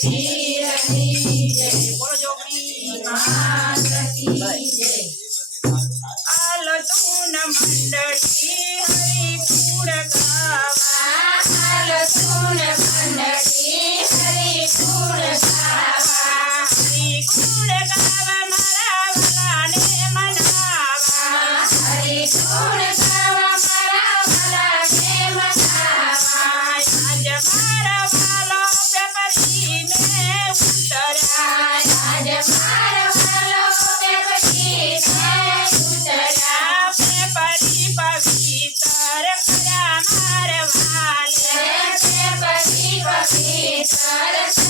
પીરની જય બોલો જોગણી માત કી જય આલતુન મંડળી હરિ કુળ ગાવા આલતુન મંડળી હરિ કુળ ગાવા હરિ કુળ ગાવા મારા વાલાને મનાવા હરિ કુળ ગાવા મારા વાલાને મનાવા આજ મારા વાલો પેપરીને ઉતર્યા આજ મારા વાલો પેપરીને ઉતર્યા પેપરી પવિત્ર કર્યા મારા વાલે પેપરી પવિત્ર